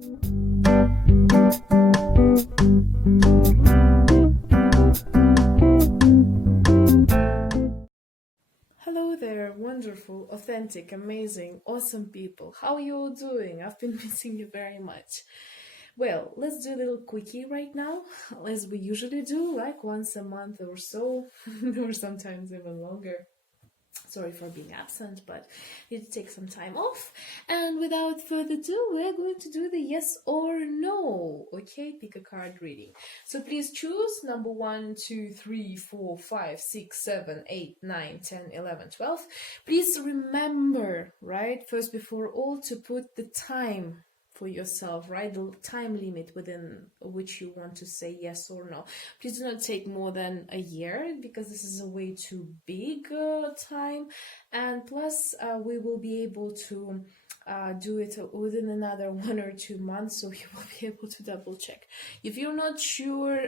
Hello there, wonderful, authentic, amazing, awesome people. How are you all doing? I've been missing you very much. Well, let's do a little quickie right now, as we usually do, like once a month or so, or sometimes even longer. Sorry for being absent, but need to take some time off. And without further ado, we're going to do the yes or no. Okay, pick a card reading. So please choose number 1, 2, 3, 4, 5, 6, 7, 8, 9, 10, 11, 12. Please remember, right, first before all, to put the time for yourself, right? The time limit within which you want to say yes or no. Please do not take more than a year, because this is a way too big time. And plus, we will be able to do it within another 1 or 2 months, so you will be able to double check. If you're not sure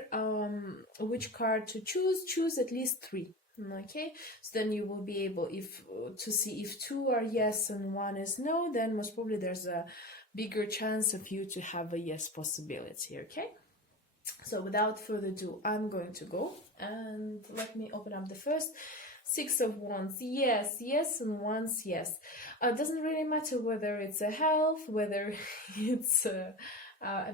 which card to choose at least 3. Okay, so then you will be able to see if 2 are yes and 1 is no. Then most probably there's a bigger chance of you to have a yes possibility. Okay, so without further ado, I'm going to go, and let me open up the first 6 of Wands. Yes, yes, and Wands, yes. Doesn't really matter whether it's a health, whether it's a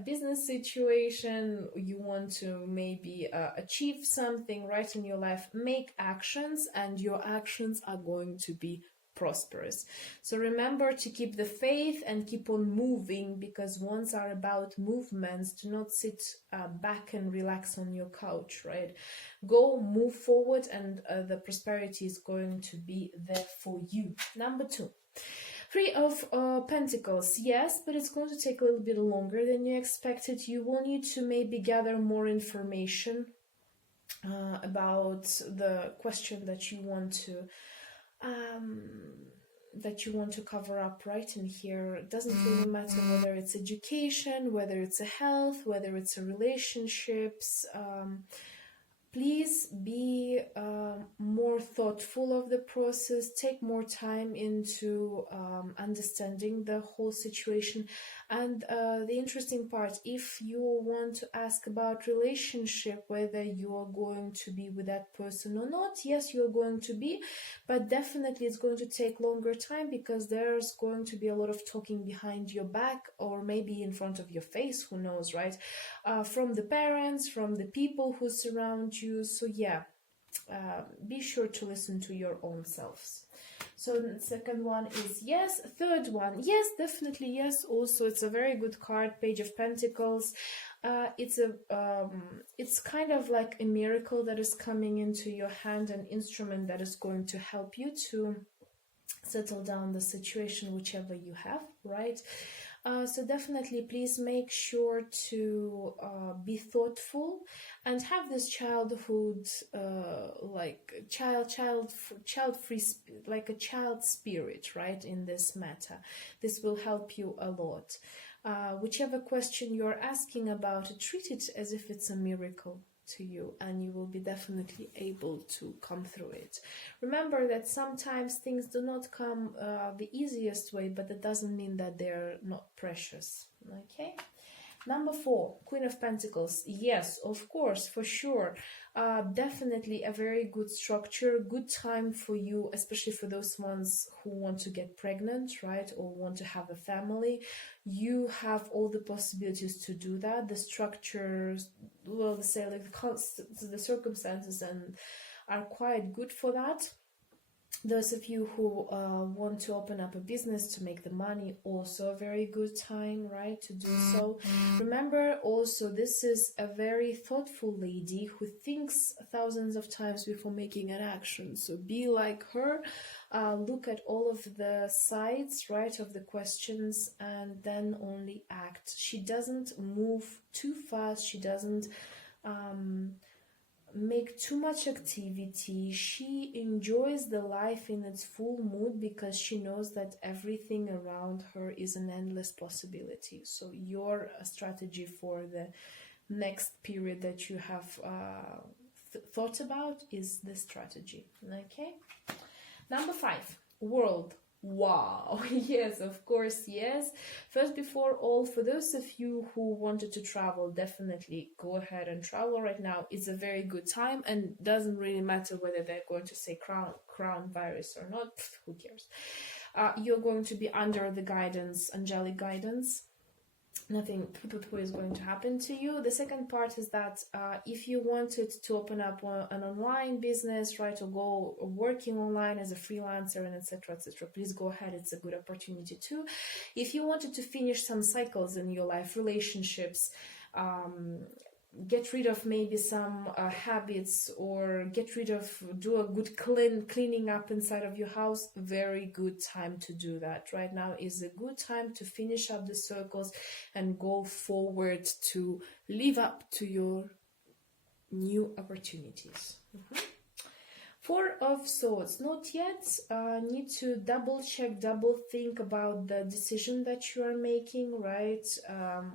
business situation, you want to maybe achieve something right in your life. Make actions, and your actions are going to be prosperous. So remember to keep the faith and keep on moving, because Wands are about movements. Do not sit back and relax on your couch, right? Go, move forward, and the prosperity is going to be there for you. Number 2. 3 of Pentacles, yes, but it's going to take a little bit longer than you expected. You will need to maybe gather more information about the question that you want to cover up right in here. It doesn't really matter whether it's education, whether it's a health, whether it's a relationships. Please be more thoughtful of the process. Take more time into understanding the whole situation. And the interesting part, if you want to ask about relationship, whether you are going to be with that person or not, yes, you're going to be, but definitely it's going to take longer time, because there's going to be a lot of talking behind your back, or maybe in front of your face, who knows, right? From the parents, from the people who surround you. So yeah, be sure to listen to your own selves. So the second one is yes. Third one, yes, definitely yes. Also, it's a very good card, Page of Pentacles. It's kind of like a miracle that is coming into your hand, an instrument that is going to help you to settle down the situation, whichever you have, right? So definitely, please make sure to be thoughtful and have this childhood, like child free, like a child spirit, right? In this matter, this will help you a lot. Whichever question you're asking about, treat it as if it's a miracle to you, and you will be definitely able to come through it. Remember that sometimes things do not come the easiest way, but that doesn't mean that they're not precious. Okay. Number 4, Queen of Pentacles. Yes, of course, for sure. Definitely a very good structure, good time for you, especially for those ones who want to get pregnant, right? Or want to have a family. You have all the possibilities to do that. The structures, well, say like the circumstances and are quite good for that. Those of you who want to open up a business to make the money, also a very good time, right, to do so. Remember also, this is a very thoughtful lady who thinks thousands of times before making an action. So be like her, look at all of the sides, right, of the questions, and then only act. She doesn't move too fast. She doesn't make too much activity. She enjoys the life in its full mood, because she knows that everything around her is an endless possibility. So your strategy for the next period that you have thought about is this strategy. Okay. Number 5, World. Wow, yes, of course, yes. First, before all, for those of you who wanted to travel, definitely go ahead and travel right now. It's a very good time, and doesn't really matter whether they're going to say crown virus or not. Who cares? You're going to be under the guidance, angelic guidance. Nothing is going to happen to you. The second part is that if you wanted to open up an online business, right, or go working online as a freelancer and etc., please go ahead. It's a good opportunity too. If you wanted to finish some cycles in your life, relationships, get rid of maybe some habits, or do a good cleaning up inside of your house, very good time to do that. Right now is a good time to finish up the circles and go forward to live up to your new opportunities. Four of Swords, not yet. Need to double check, double think about the decision that you are making, right?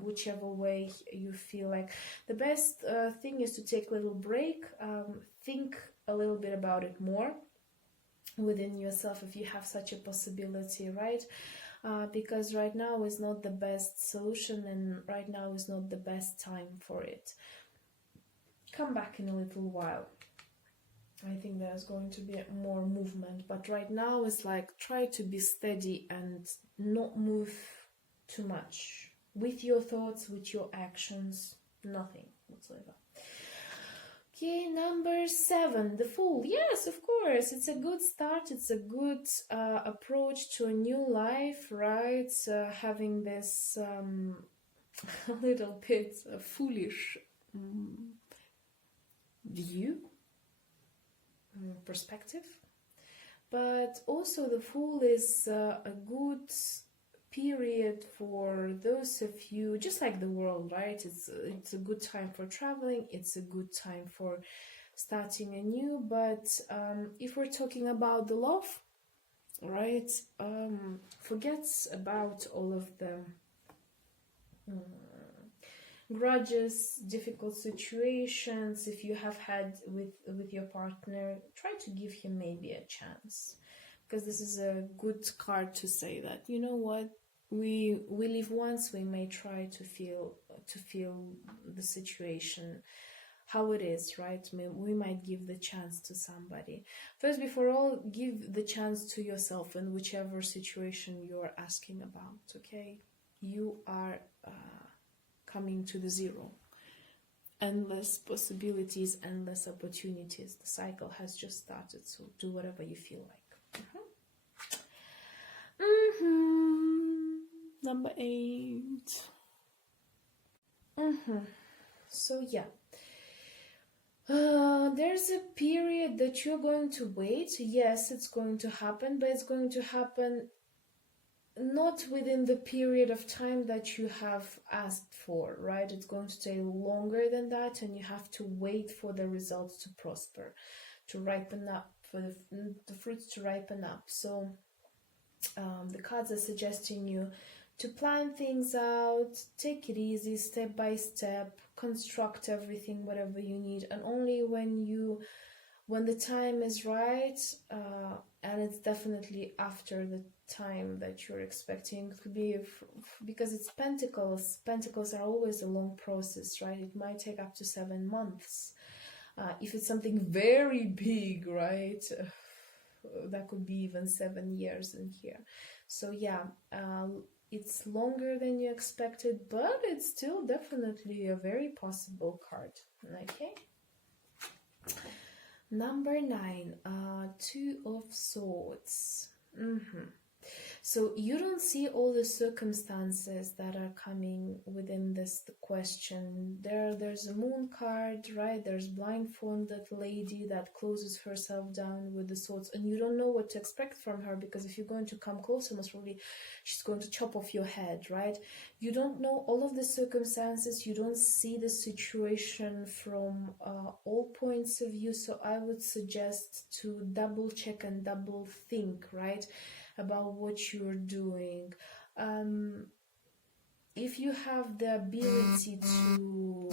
Whichever way you feel like. The best thing is to take a little break, think a little bit about it more within yourself if you have such a possibility, right? Because right now is not the best solution, and right now is not the best time for it. Come back in a little while. I think there's going to be more movement, but right now it's like try to be steady and not move too much with your thoughts, with your actions, nothing whatsoever. Okay, number 7, the Fool. Yes, of course, it's a good start. It's a good approach to a new life, right? Having this a little bit foolish view. Perspective, but also the Fool is a good period for those of you, just like the world, right? It's a good time for traveling, it's a good time for starting anew. But if we're talking about the love, right, forget about all of the grudges, difficult situations. If you have had with your partner, try to give him maybe a chance, because this is a good card to say that, you know what, we live once. We may try to feel the situation how it is, right? We might give the chance to somebody. First, before all, give the chance to yourself in whichever situation you're asking about. Okay, you are coming to the zero. Endless possibilities, endless opportunities. The cycle has just started, so do whatever you feel like. Number 8. So yeah, there's a period that you're going to wait. Yes, it's going to happen, but it's going to happen not within the period of time that you have asked for, right? It's going to take longer than that, and you have to wait for the results to prosper, to ripen up, for the fruits to ripen up. So the cards are suggesting you to plan things out, take it easy, step by step, construct everything, whatever you need, and only when the time is right, and it's definitely after the time that you're expecting. It could be because it's Pentacles. Pentacles are always a long process, right? It might take up to 7 months. If it's something very big, right, that could be even 7 years in here. So yeah, it's longer than you expected, but it's still definitely a very possible card. Okay. Number 9, 2 of Swords. So you don't see all the circumstances that are coming within this question. There's a Moon card, right? There's blindfolded lady that closes herself down with the swords, and you don't know what to expect from her, because if you're going to come closer, most probably she's going to chop off your head, right? You don't know all of the circumstances. You don't see the situation from all points of view. So I would suggest to double check and double think, right, about what you're doing. If you have the ability to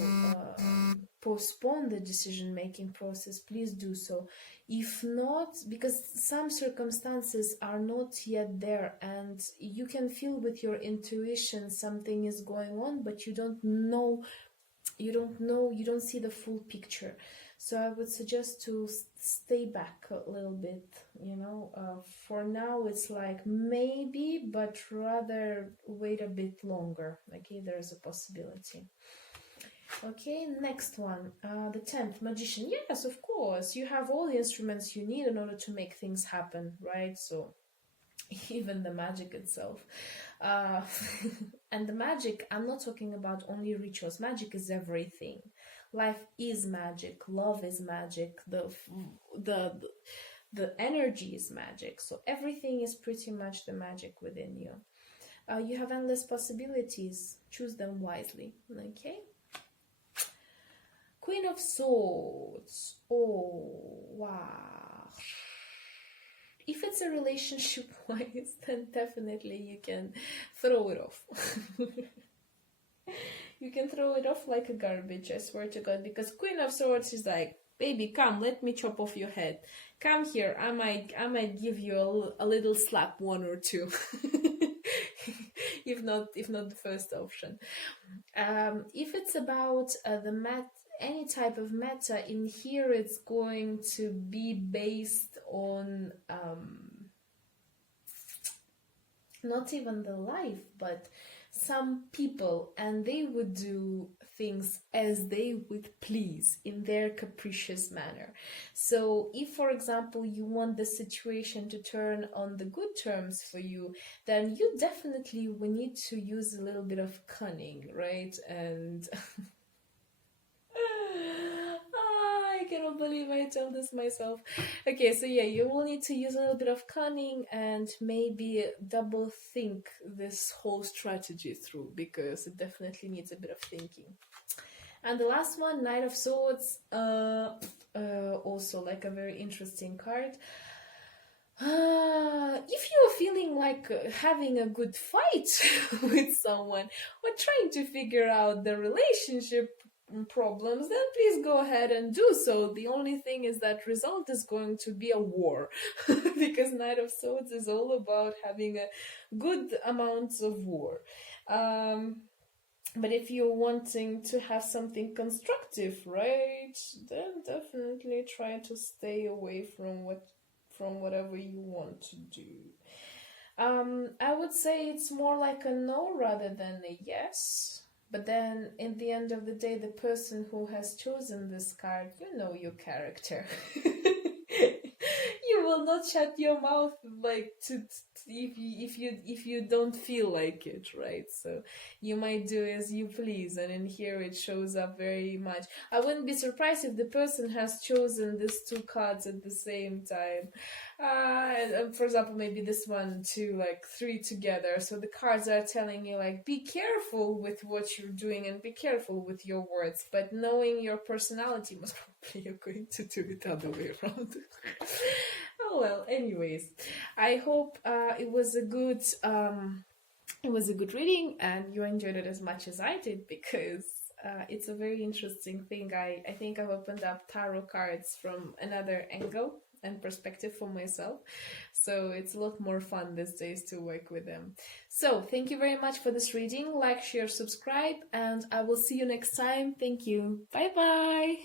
postpone the decision-making process, please do so. If not, because some circumstances are not yet there, and you can feel with your intuition something is going on, but you don't know, you don't see the full picture. So I would suggest to stay back a little bit, for now it's like maybe, but rather wait a bit longer. Okay, there's a possibility. Okay, next one, the 10th, Magician. Yes, of course, you have all the instruments you need in order to make things happen, right? So even the magic itself. And the magic, I'm not talking about only rituals. Magic is everything. Life is magic. Love is magic. The energy is magic. So everything is pretty much the magic within you. You have endless possibilities. Choose them wisely. Okay. Queen of Swords. Oh, wow. If it's a relationship-wise, then definitely you can throw it off. You can throw it off like a garbage, I swear to God, because Queen of Swords is like, baby, come, let me chop off your head. Come here, I might give you a little slap, one or two. if not the first option. If it's about any type of matter, in here it's going to be based on not even the life, but some people, and they would do things as they would please in their capricious manner. So if, for example, you want the situation to turn on the good terms for you, then you definitely will need to use a little bit of cunning, right? And I cannot believe I tell this myself. Okay, so yeah, you will need to use a little bit of cunning and maybe double think this whole strategy through, because it definitely needs a bit of thinking. And the last one, Knight of Swords, also like a very interesting card. If you're feeling like having a good fight with someone or trying to figure out the relationship problems, then please go ahead and do so. The only thing is that result is going to be a war because Knight of Swords is all about having a good amounts of war. But if you're wanting to have something constructive, right, then definitely try to stay away from whatever you want to do. I would say it's more like a no rather than a yes. But then, in the end of the day, the person who has chosen this card, you know your character. You will not shut your mouth like if you don't feel like it, right? So you might do as you please, and in here it shows up very much. I wouldn't be surprised if the person has chosen these two cards at the same time. For example, maybe this one, two, like three together. So the cards are telling you like, be careful with what you're doing and be careful with your words. But knowing your personality, most probably you're going to do it the other way around. Oh well, anyways, I hope it was a good reading and you enjoyed it as much as I did, because it's a very interesting thing. I think I've opened up tarot cards from another angle and perspective for myself, so it's a lot more fun these days to work with them. So thank you very much for this reading. Like, share, subscribe, and I will see you next time. Thank you. Bye bye.